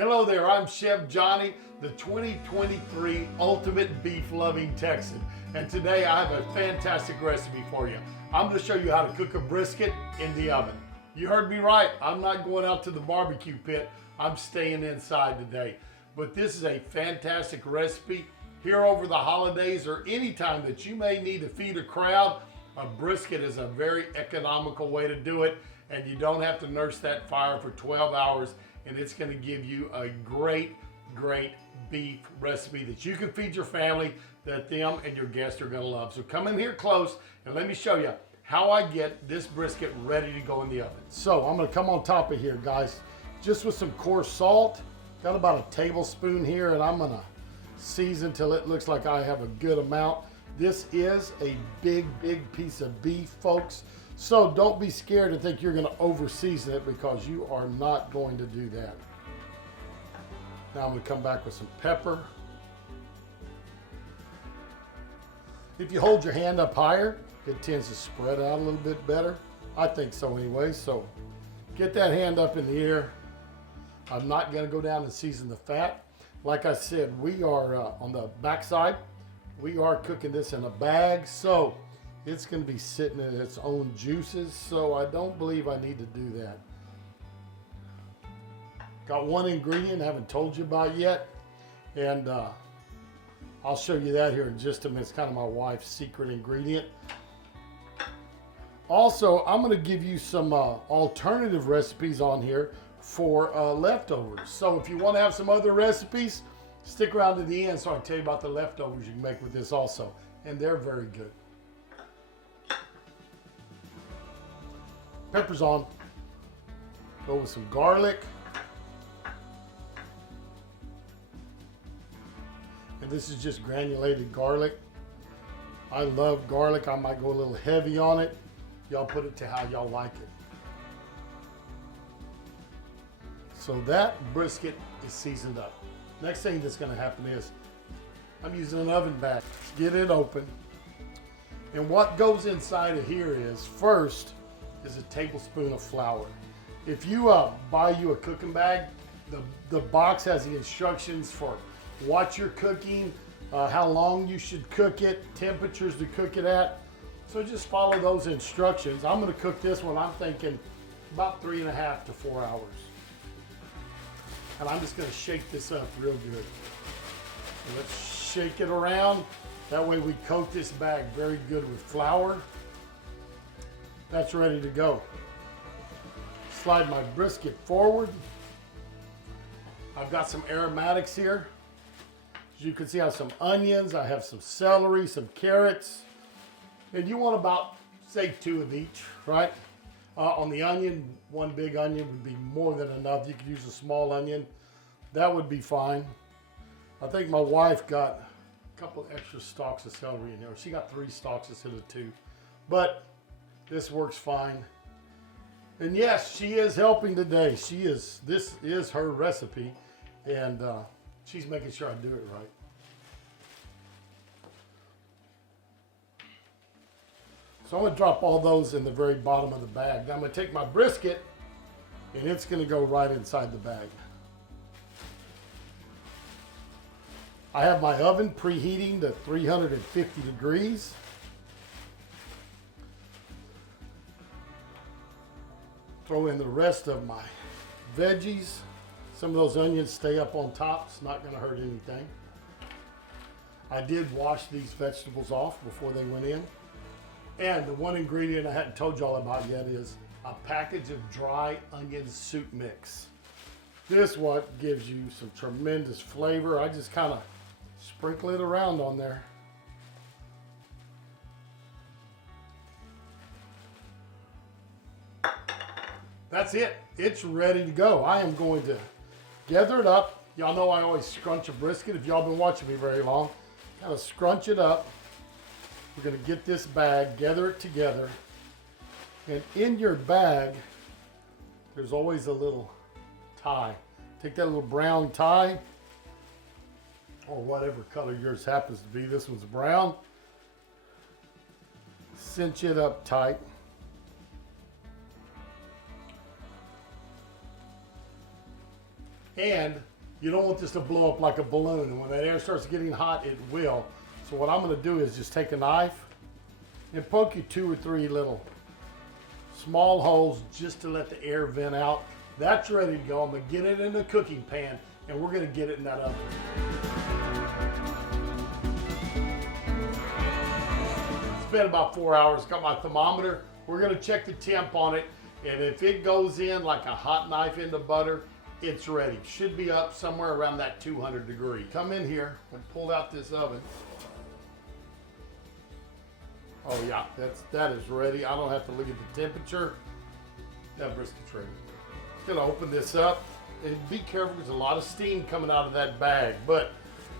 Hello there, I'm Chef Johnny, the 2023 Ultimate Beef Loving Texan. And today I have a fantastic recipe for you. I'm going to show you how to cook a brisket in the oven. You heard me right, I'm not going out to the barbecue pit, I'm staying inside today. But this is a fantastic recipe. Here over the holidays or any time that you may need to feed a crowd, a brisket is a very economical way to do it, and you don't have to nurse that fire for 12 hours, and it's going to give you a great beef recipe that you can feed your family, that them and your guests are going to love. So come in here close and let me show you how I get this brisket ready to go in the oven. So I'm going to come on top of here, guys, just with some coarse salt. Got about a tablespoon here, and I'm going to season till it looks like I have a good amount. This is a big piece of beef, folks. So don't be scared to think you're going to over season it, because you are not going to do that. Now I'm going to come back with some pepper. If you hold your hand up higher, it tends to spread out a little bit better. I think so anyway. So get that hand up in the air. I'm not going to go down and season the fat. Like I said, we are on the backside. We are cooking this in a bag, so it's going to be sitting in its own juices, so I don't believe I need to do that. Got one ingredient I haven't told you about yet, and I'll show you that here in just a minute. It's kind of my wife's secret ingredient. Also, I'm going to give you some alternative recipes on here for leftovers. So if you want to have some other recipes, stick around to the end so I can tell you about the leftovers you can make with this also, and they're very good. Pepper's on. Go with some garlic. And this is just granulated garlic. I love garlic. I might go a little heavy on it. Y'all put it to how y'all like it. So that brisket is seasoned up. Next thing that's going to happen is I'm using an oven bag. Get it open. And what goes inside of here is, first, is a tablespoon of flour. If you buy you a cooking bag, the box has the instructions for what you're cooking, how long you should cook it, temperatures to cook it at. So just follow those instructions. I'm going to cook this one, I'm thinking, about 3.5 to 4 hours. And I'm just going to shake this up real good. So let's shake it around. That way we coat this bag very good with flour. That's ready to go. Slide my brisket forward. I've got some aromatics here. As you can see, I have some onions, I have some celery, some carrots. And you want about, say, 2 of each, right? On the onion, 1 big onion would be more than enough. You could use a small onion. That would be fine. I think my wife got a couple extra stalks of celery in there. She got 3 stalks instead of 2. But this works fine. And yes, she is helping today. This is her recipe, and she's making sure I do it right. So I'm going to drop all those in the very bottom of the bag. Now I'm going to take my brisket, and it's going to go right inside the bag. I have my oven preheating to 350 degrees. Throw in the rest of my veggies. Some of those onions stay up on top. It's not going to hurt anything. I did wash these vegetables off before they went in. And the one ingredient I hadn't told y'all about yet is a package of dry onion soup mix. This what gives you some tremendous flavor. I just kind of sprinkle it around on there. That's it. It's ready to go. I am going to gather it up. Y'all know I always scrunch a brisket. If y'all been watching me very long, kind of scrunch it up. We're going to get this bag, gather it together. And in your bag, there's always a little tie. Take that little brown tie, or whatever color yours happens to be. This one's brown. Cinch it up tight. And you don't want this to blow up like a balloon. And when that air starts getting hot, it will. So what I'm gonna do is just take a knife and poke you 2 or 3 little small holes just to let the air vent out. That's ready to go. I'm gonna get it in the cooking pan and we're gonna get it in that oven. It's been about 4 hours. Got my thermometer. We're gonna check the temp on it. And if it goes in like a hot knife into butter, it's ready. Should be up somewhere around that 200 degree. Come in here and pull out this oven. Oh yeah, that is ready. I don't have to look at the temperature. That brisket's ready. Just gonna open this up and be careful. There's a lot of steam coming out of that bag, but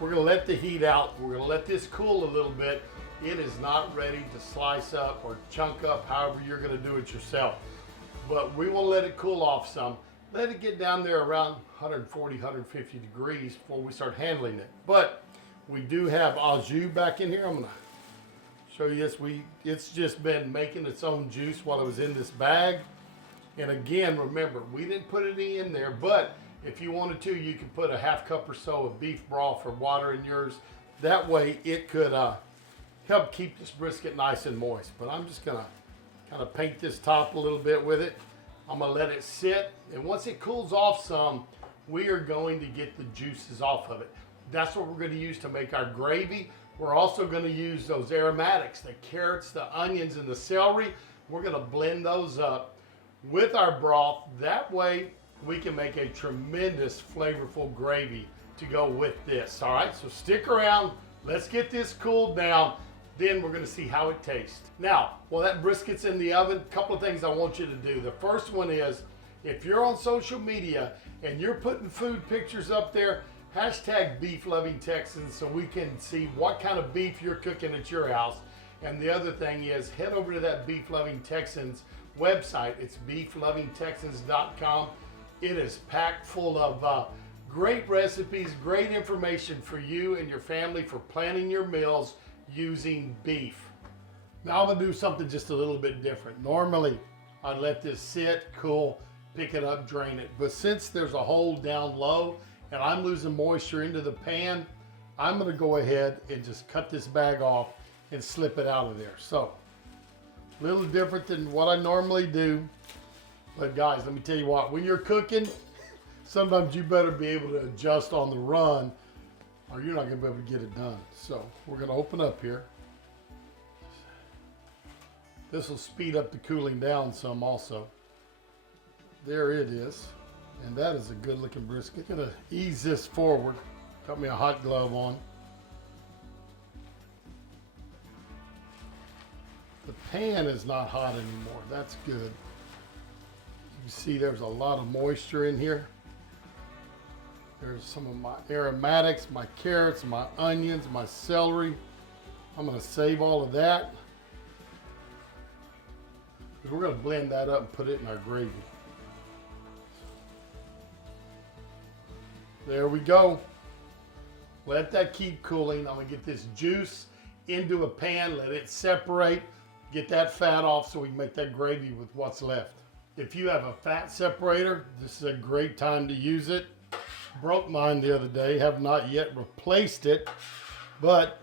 we're gonna let the heat out. We're gonna let this cool a little bit. It is not ready to slice up or chunk up, however you're gonna do it yourself. But we will let it cool off some. Let it get down there around 140, 150 degrees before we start handling it. But we do have au jus back in here. I'm gonna show you this. It's just been making its own juice while it was in this bag. And again, remember, we didn't put any in there, but if you wanted to, you could put a half cup or so of beef broth or water in yours. That way it could help keep this brisket nice and moist. But I'm just gonna kind of paint this top a little bit with it. I'm gonna let it sit, and once it cools off some, we are going to get the juices off of it. That's what we're gonna use to make our gravy. We're also gonna use those aromatics, the carrots, the onions, and the celery. We're gonna blend those up with our broth. That way, we can make a tremendous flavorful gravy to go with this. All right, so stick around. Let's get this cooled down. Then we're gonna see how it tastes. Now, while that brisket's in the oven, a couple of things I want you to do. The first one is, if you're on social media and you're putting food pictures up there, hashtag Beef Loving Texans so we can see what kind of beef you're cooking at your house. And the other thing is, head over to that Beef Loving Texans website. It's beeflovingtexans.com. It is packed full of great recipes, great information for you and your family for planning your meals using beef. Now I'm gonna do something just a little bit different. Normally, I'd let this sit, cool, pick it up, drain it. But since there's a hole down low and I'm losing moisture into the pan, I'm gonna go ahead and just cut this bag off and slip it out of there. So, a little different than what I normally do. But guys, let me tell you what, when you're cooking, sometimes you better be able to adjust on the run or you're not gonna be able to get it done. So we're gonna open up here. This will speed up the cooling down some also. There it is. And that is a good looking brisket. Gonna ease this forward. Got me a hot glove on. The pan is not hot anymore. That's good. You see there's a lot of moisture in here. There's some of my aromatics, my carrots, my onions, my celery. I'm gonna save all of that. We're gonna blend that up and put it in our gravy. There we go. Let that keep cooling. I'm gonna get this juice into a pan, let it separate, get that fat off so we can make that gravy with what's left. If you have a fat separator, this is a great time to use it. Broke mine the other day, have not yet replaced it, but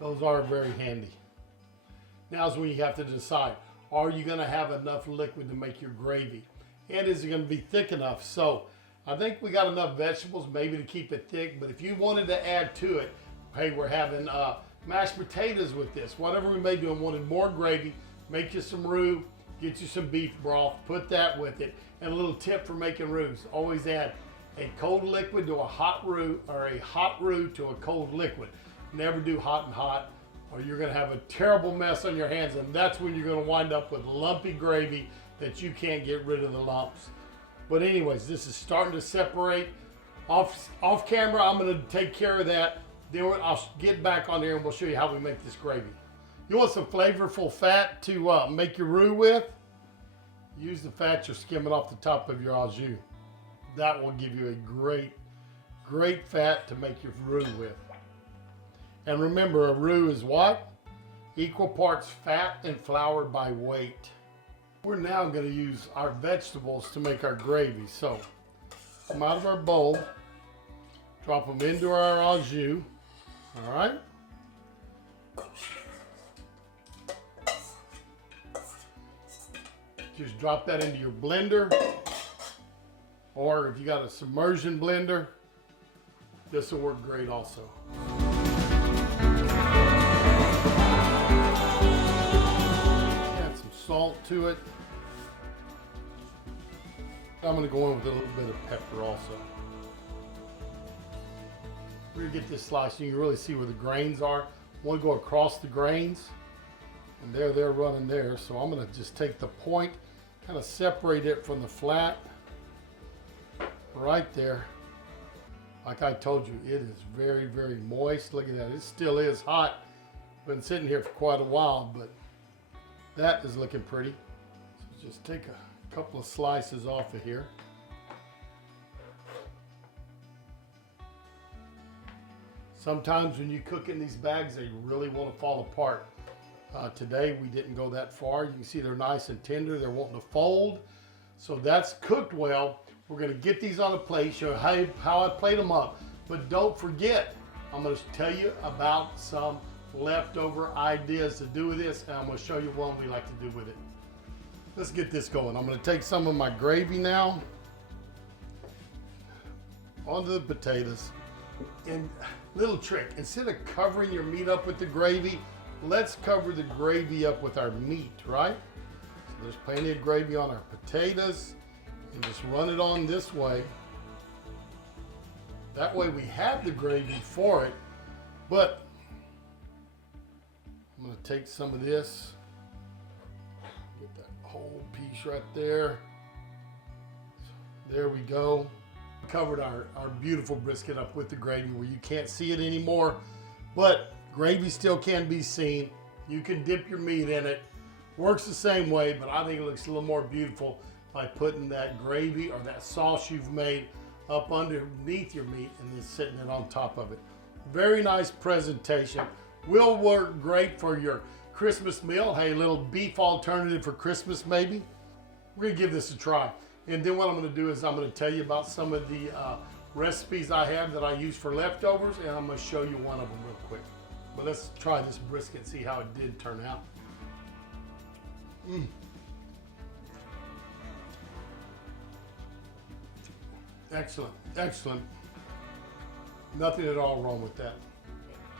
those are very handy. Now is when you have to decide, are you gonna have enough liquid to make your gravy? And is it gonna be thick enough? So I think we got enough vegetables maybe to keep it thick, but if you wanted to add to it, hey, we're having mashed potatoes with this, whatever we may do and wanted more gravy, make you some roux, get you some beef broth, put that with it. And a little tip for making roux, always add a cold liquid to a hot roux or a hot roux to a cold liquid. Never do hot and hot or you're gonna have a terrible mess on your hands, and that's when you're gonna wind up with lumpy gravy that you can't get rid of the lumps. But anyways, this is starting to separate. Off camera, I'm gonna take care of that. Then I'll get back on there and we'll show you how we make this gravy. You want some flavorful fat to make your roux with? Use the fat you're skimming off the top of your au jus. That will give you a great fat to make your roux with. And remember, a roux is what? Equal parts fat and flour by weight. We're now going to use our vegetables to make our gravy. So them out of our bowl. Drop them into our au jus. All right. Just drop that into your blender, or if you got a submersion blender, this will work great also. Add some salt to it. I'm going to go in with a little bit of pepper also. We're going to get this slice. You can really see where the grains are. I want to go across the grains, and they're running there. So I'm going to just take the point, kind of separate it from the flat right there. Like I told you, it is very, very moist. Look at that. It still is hot. Been sitting here for quite a while, but that is looking pretty. So just take a couple of slices off of here. Sometimes when you cook in these bags, they really want to fall apart. Today we didn't go that far. You can see they're nice and tender. They're wanting to fold. So that's cooked well. We're going to get these on a plate, show how I plate them up. But don't forget, I'm going to tell you about some leftover ideas to do with this, and I'm going to show you one we like to do with it. Let's get this going. I'm going to take some of my gravy now onto the potatoes. And little trick, instead of covering your meat up with the gravy, let's cover the gravy up with our meat, right? So there's plenty of gravy on our potatoes, and just run it on this way. That way we have the gravy for it, but I'm gonna take some of this, get that whole piece right there. There we go. Covered our beautiful brisket up with the gravy where you can't see it anymore, but gravy still can be seen. You can dip your meat in it. Works the same way, but I think it looks a little more beautiful by putting that gravy or that sauce you've made up underneath your meat and then sitting it on top of it. Very nice presentation. Will work great for your Christmas meal. Hey, a little beef alternative for Christmas maybe. We're gonna give this a try. And then what I'm going to do is I'm going to tell you about some of the recipes I have that I use for leftovers, and I'm going to show you one of them real quick. But let's try this brisket and see how it did turn out. Excellent, excellent. Nothing at all wrong with that.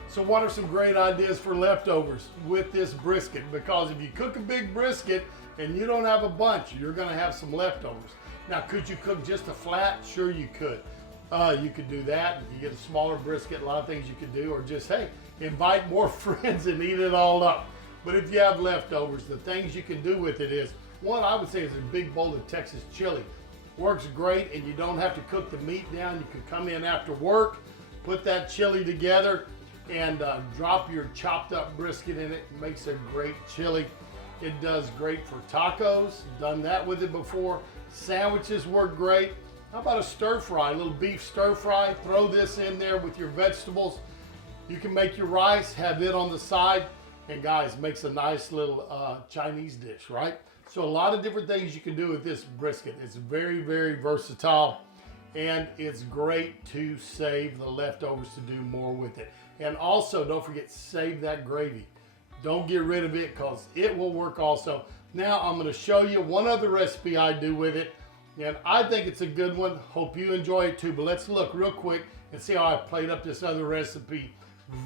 So what are some great ideas for leftovers with this brisket? Because if you cook a big brisket and you don't have a bunch, you're gonna have some leftovers. Now, could you cook just a flat? Sure you could. You could do that. You get a smaller brisket, a lot of things you could do, or just, hey, invite more friends and eat it all up. But if you have leftovers, the things you can do with it is, one I would say is a big bowl of Texas chili. Works great, and you don't have to cook the meat down. You could come in after work, put that chili together, and drop your chopped up brisket in it. It makes a great chili. It does great for tacos. Done that with it before. Sandwiches work great. How about a stir fry, a little beef stir fry? Throw this in there with your vegetables. You can make your rice, have it on the side, and guys, makes a nice little Chinese dish, right? So a lot of different things you can do with this brisket. It's very, very versatile, and it's great to save the leftovers to do more with it. And also, don't forget, save that gravy. Don't get rid of it because it will work also. Now I'm going to show you one other recipe I do with it, and I think it's a good one. Hope you enjoy it too, but let's look real quick and see how I played up this other recipe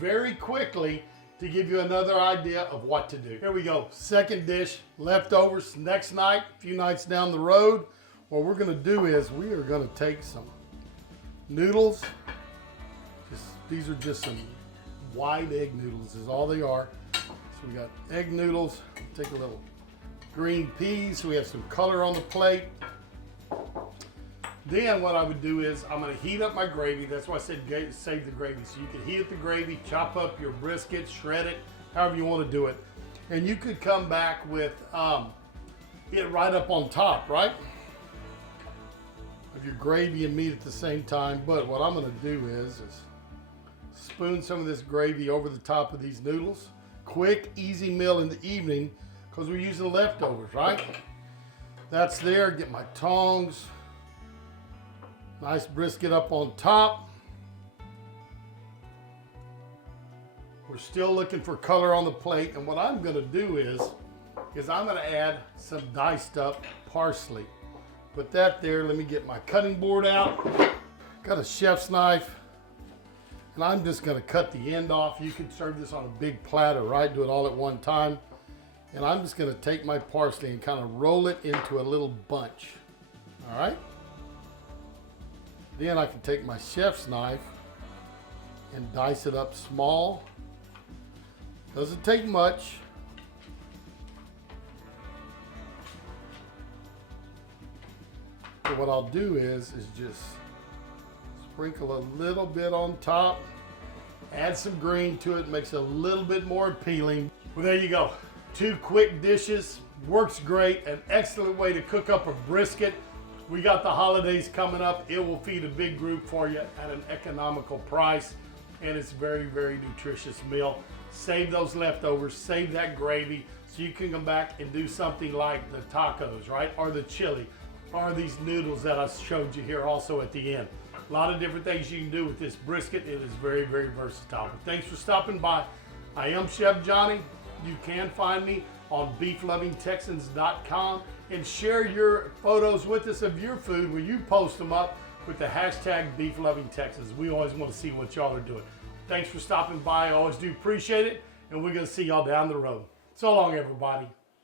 very quickly to give you another idea of what to do. Here we go. Second dish, leftovers next night, a few nights down the road. What we're going to do is we are going to take some noodles. These are just some white egg noodles is all they are. So we got egg noodles. Take a little green peas so we have some color on the plate. Then what I would do is I'm going to heat up my gravy. That's why I said save the gravy. So you can heat up the gravy, chop up your brisket, shred it, however you want to do it. And you could come back with it right up on top, right? Of your gravy and meat at the same time. But what I'm going to do is spoon some of this gravy over the top of these noodles. Quick, easy meal in the evening because we're using leftovers, right? That's there. Get my tongs. Nice brisket up on top. We're still looking for color on the plate, and what I'm gonna do is I'm gonna add some diced up parsley. Put that there. Let me get my cutting board out. Got a chef's knife, and I'm just gonna cut the end off. You can serve this on a big platter, right? Do it all at one time. And I'm just gonna take my parsley and kind of roll it into a little bunch, all right? Then I can take my chef's knife and dice it up small. Doesn't take much. So what I'll do is just sprinkle a little bit on top, add some green to it, makes it a little bit more appealing. Well, there you go. 2 quick dishes, works great, an excellent way to cook up a brisket. We got the holidays coming up. It will feed a big group for you at an economical price, and it's a very, very nutritious meal. Save those leftovers, save that gravy, so you can come back and do something like the tacos, right? Or the chili, or these noodles that I showed you here also at the end. A lot of different things you can do with this brisket. It is very, very versatile. But thanks for stopping by. I am Chef Johnny. You can find me on beeflovingtexans.com and share your photos with us of your food when you post them up with the hashtag BeefLovingTexans. We always want to see what y'all are doing. Thanks for stopping by. I always do appreciate it, and we're going to see y'all down the road. So long, everybody.